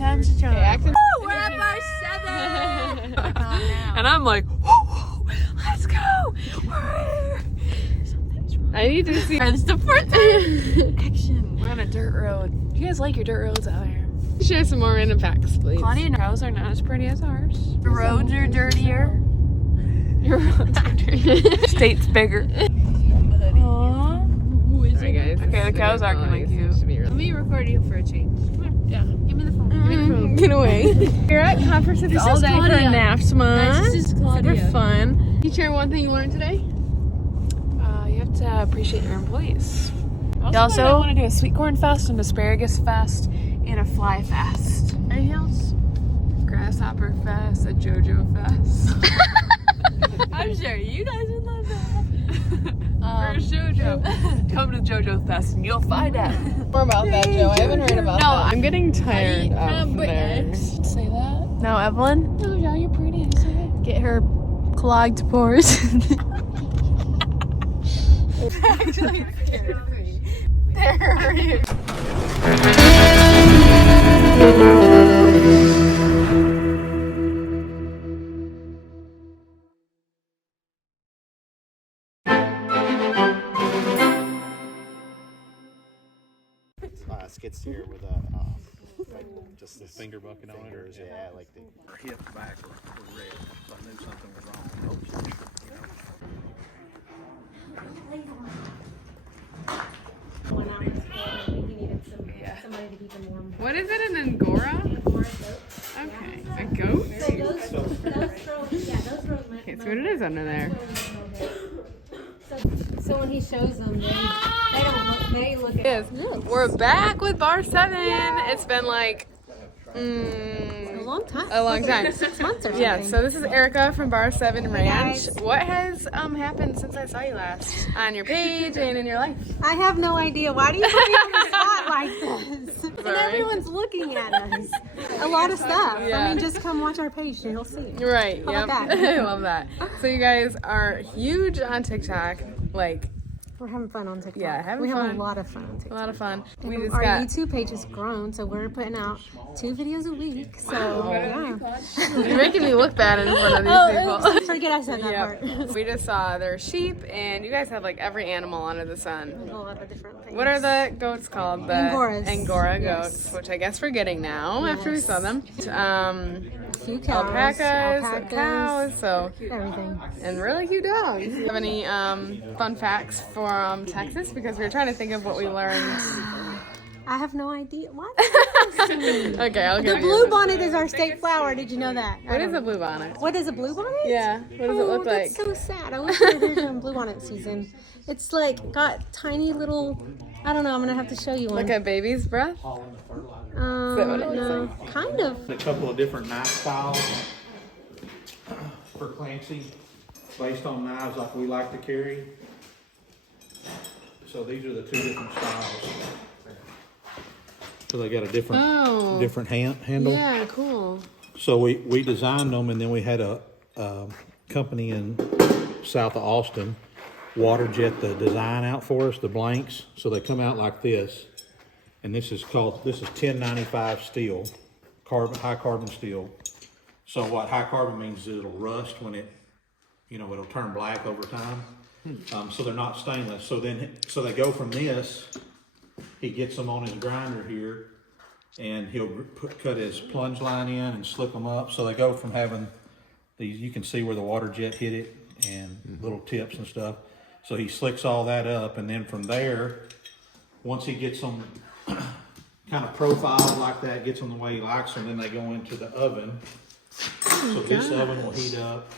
attention. Okay, we're at bar 7. And I'm like, whoa, let's go. I need to see. It's the fourth time. Action. We're on a dirt road. You guys like your dirt roads out here? Share some more random facts, please. Claudia and cows are not as pretty as ours. The roads are dirtier. Your roads are dirtier. State's bigger. Aww. Alright, guys. Okay, the cows are kind of cute. Let me record you for a change. Come here. Yeah. Give me the phone. Give me the phone. Get away. We're at conferences all is day for Claudia. NAFS month. This is Claudia. Super fun. Can you share one thing you learned today? You have to appreciate your employees. I Also, want to do a sweet corn fest, an asparagus fest, and a fly fest. Anything else? Grasshopper fest, a JoJo fest. I'm sure you guys would love that. Where's JoJo? Come to JoJo Fest and you'll find out. More about that, Joe. I haven't heard about that. I'm getting tired of there. Say that. No, Evelyn. No, yeah, you're pretty. I say it. Get her clogged pores. Actually, it scared me. There you go. Skid steer with a like just the finger bucket on it, or is it like the hip back were red, so I knew something was wrong with Somebody to keep them warm. What is it, an Angora? Okay, a goat? Those rows. Okay, so what it is under there? So when he shows them, they look at Yes. We're back with Bar 7. It's been like a long time. a long time. 6 months or something. Yeah, so this is Erica from Bar 7 Ranch. guys. What has happened since I saw you last on your page and in your life? I have no idea. Why do you put me on the spot like this? And Sorry. everyone's looking at us. A lot of stuff. Yeah. I mean, just come watch our page and you'll see. Right, How yep. about that? I love that. So you guys are huge on TikTok. Like, We're having fun on TikTok. Yeah, having we have fun. a lot of fun on a TikTok. lot of fun. We And just our got... YouTube page has grown, so we're putting out 2 videos a week. So, yeah. You're making me look bad in front of these people. Oops, forget I said that part. Yep. We just saw their sheep, and you guys have like every animal under the sun. A lot of different things. What are the goats called? The Angoras. Angora Yes. goats, which I guess we're getting now after we Yes. saw them. A few cows, Alpacas, cows, so everything. and really cute dogs. Do you have any fun facts from Texas? Because we were trying to think of what we learned. I have no idea. What? Okay, I'll The give you. bluebonnet is our state flower. Did you know that? What is a bluebonnet? What is a bluebonnet? Yeah. What does it look like? That's so sad. I wish we were in bluebonnet season. It's like got tiny little. I don't know. I'm gonna have to show you one. Like a baby's breath? all in the fertilizer. that what it looks No, kind of. A couple of different knife styles for Clancy, based on knives like we like to carry. So these are the 2 different styles. So they got a different handle. Yeah, cool. So we designed them, and then we had a company in south of Austin water jet the design out for us, the blanks. So they come out like this, and this is 1095 steel, high carbon steel. So what high carbon means is it'll rust when it'll turn black over time. So they're not stainless. So they go from this. He gets them on his grinder here, and he'll cut his plunge line in and slip them up. So they go from having these, you can see where the water jet hit it and little tips and stuff. So he slicks all that up, and then from there, once he gets them kind of profiled like that, gets them the way he likes them, then they go into the oven. So this oven will heat up.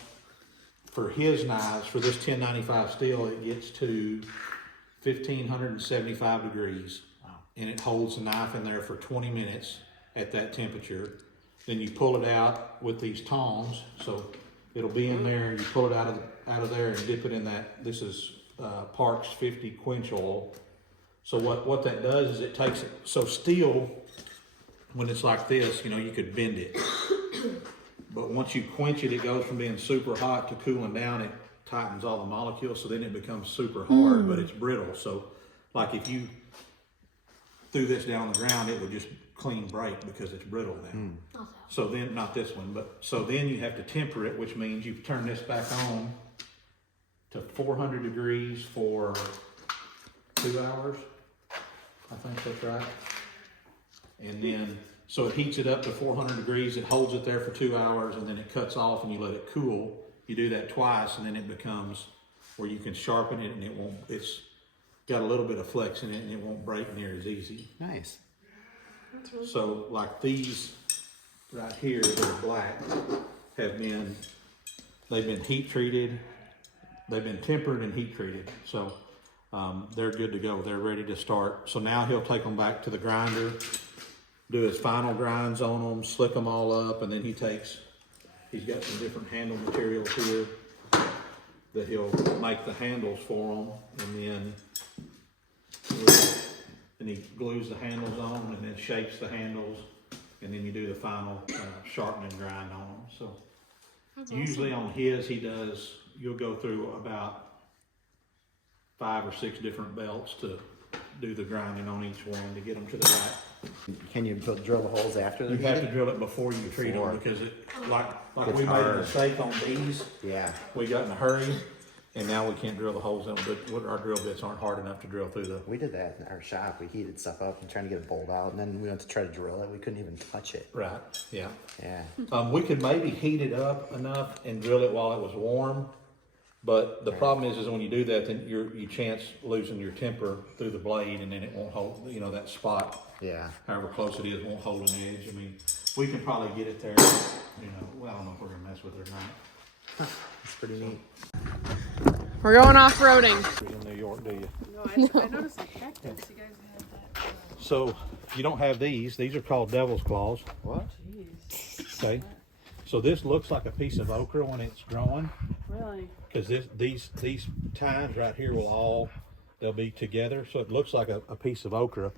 For his knives, for this 1095 steel, it gets to 1575 degrees. And it holds the knife in there for 20 minutes at that temperature. Then you pull it out with these tongs. So it'll be in there, you pull it out of there and dip it in that. This is Parks 50 quench oil. So what that does is it takes it, so steel, when it's like this, you could bend it. But once you quench it, it goes from being super hot to cooling down. It tightens all the molecules, so then it becomes super hard, but it's brittle. So like if you threw this down on the ground, it would just clean break because it's brittle now. So then, not this one, but so then you have to temper it, which means you turn this back on to 400 degrees for 2 hours. I think that's right. And then, so it heats it up to 400 degrees, it holds it there for 2 hours, and then it cuts off and you let it cool. You do that twice, and then it becomes where you can sharpen it and it won't, it's got a little bit of flex in it and it won't break near as easy. Nice. So like these right here that are black have been, they've been heat treated, they've been tempered and heat treated. So they're good to go. They're ready to start. So now he'll take them back to the grinder, do his final grinds on them, slick them all up, and then he's got some different handle materials here that he'll make the handles for them, and then he glues the handles on and then shapes the handles, and then you do the final sharpening grind on them. So usually on his, you'll go through about 5 or 6 different belts to do the grinding on each one to get them to the right. Can you drill the holes after You they're have to heated? drill it before you treat Before. them, because like It's we made hard. a mistake on these. Yeah. We got in a hurry, and now we can't drill the holes in them, but our drill bits aren't hard enough to drill through the. We did that in our shop. We heated stuff up and trying to get it bowled out, and then we went to try to drill it. We couldn't even touch it. Right, yeah. Yeah. We could maybe heat it up enough and drill it while it was warm, but the problem is when you do that, then you chance losing your temper through the blade, and then it won't hold, that spot, Yeah. however close it is, won't hold an edge. I mean, we can probably get it there, well, I don't know if we're gonna mess with it or not. It's pretty neat. We're going off-roading. You're in New York, do you? No, I noticed the cactus. You guys had that. So, if you don't have these are called devil's claws. What? Okay. So this looks like a piece of okra when it's growing, Really? because these tines right here they'll be together, so it looks like a piece of okra.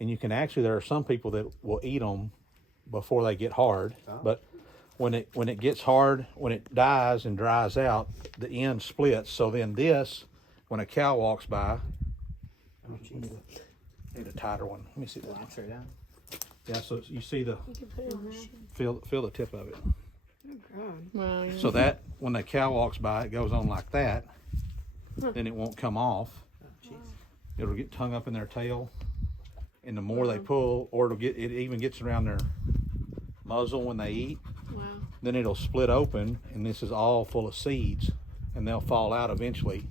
And you can actually, there are some people that will eat them before they get hard, but when it gets hard, when it dies and dries out, the end splits. So then this, when a cow walks by, need a tighter one. Let me see that. Locks right down. Yeah, so you see feel the tip of it. Wow. Yeah. So that when the cow walks by, it goes on like that. Then it won't come off. It'll get hung up in their tail, and the more they pull, or it even gets around their muzzle when they eat. Wow. Then it'll split open, and this is all full of seeds, and they'll fall out eventually.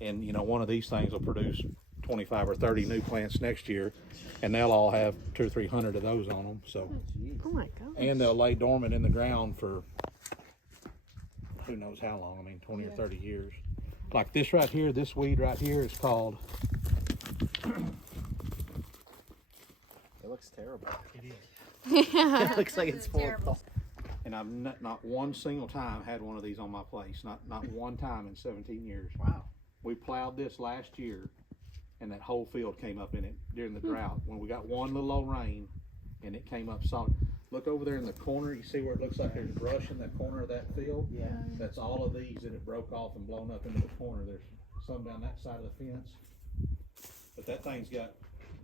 And one of these things will produce 25 or 30 new plants next year, and they'll all have 200 or 300 of those on them. So, Oh my god. and they'll lay dormant in the ground for who knows how long. I mean, 20 or 30 years. Like this right here, this weed right here is called. It looks terrible. It is. It looks like it's full of. And I've not one single time had one of these on my place. Not one time in 17 years. Wow. We plowed this last year, and that whole field came up in it during the drought. When we got one little old rain, and it came up solid. Look over there in the corner. You see where it looks like there's brush in that corner of that field? Yeah. That's all of these that it broke off and blown up into the corner. There's some down that side of the fence. But that thing's got,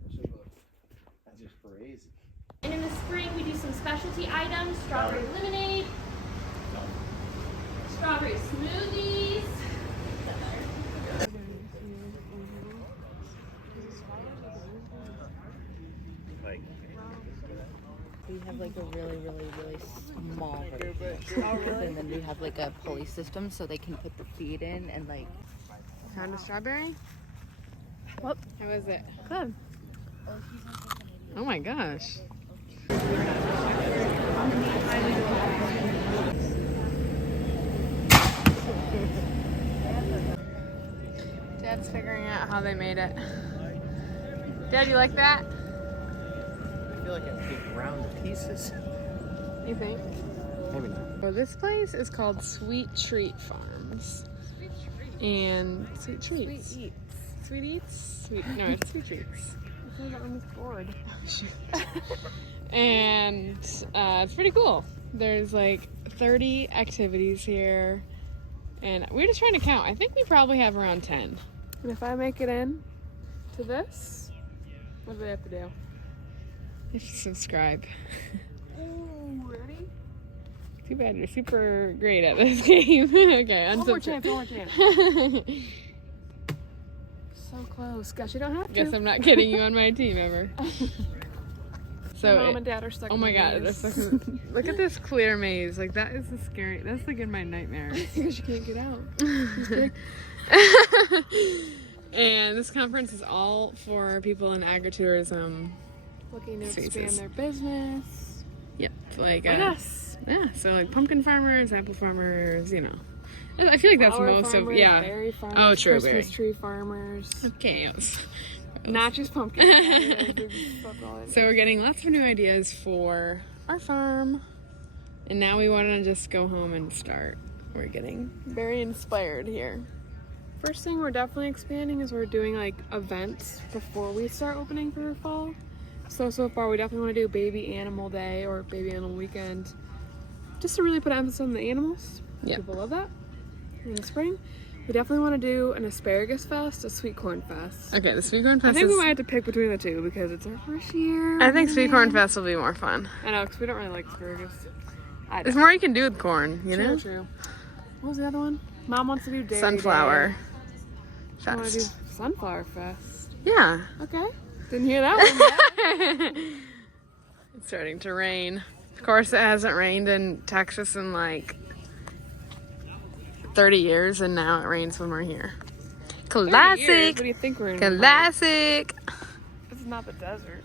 let's see, look. That's just crazy. And in the spring, we do some specialty items, strawberry lemonade, strawberry smoothies. We have like a really small version. And then we have like a pulley system so they can put the feed in and like. Found a strawberry? What? How is it? Good. Oh my gosh. Dad's figuring out how they made it. Dad, you like that? I feel like I take round pieces. You think? Maybe not. So this place is called Sweet Treat Farms. And Sweet Treats. Sweet eats. Sweet Eats? No, it's Sweet Treats. I'm bored. And it's pretty cool. There's like 30 activities here. And we're just trying to count. I think we probably have around 10. And if I make it in to this, what do they have to do? You should subscribe. Ooh, ready? Too bad you're super great at this game. Okay, One more unsubscribe. chance, one more chance. So close. Guess you don't have to. Guess I'm not getting you on my team ever. So Mom and Dad are stuck. oh in my the god, maze. they're stuck in, look at this clear maze. Like that is the scary. That's like in my nightmares. Because you can't get out. And this conference is all for people in agritourism. Looking to Spaces. expand their business. Yep, like Like us. yeah. So like pumpkin farmers, apple farmers. You know, I feel like that's Flower most farmers, of yeah. berry farmers, Oh, true, Christmas berry. tree farmers. Okay. Yes. Not just pumpkins. So we're getting lots of new ideas for our farm, and now we want to just go home and start. We're getting very inspired here. First thing we're definitely expanding is we're doing like events before we start opening for the fall. So far we definitely want to do baby animal day or baby animal weekend. Just to really put emphasis on the animals. Yeah. People love that. In the spring. We definitely want to do an asparagus fest, a sweet corn fest. Okay, the Sweet Corn I Fest think we is... might have to pick between the two because it's our first year. I think Sweet Corn Fest will be more fun. I know, because we don't really like asparagus. There's more you can do with corn, you know? True. What was the other one? Mom wants to do dairy Sunflower day. I want to do Fest. sunflower fest. Yeah. Okay. Didn't hear that one yet. It's starting to rain. Of course, it hasn't rained in Texas in like 30 years, and now it rains when we're here. Years. Classic! What do you think we're in? Classic! This is not the desert.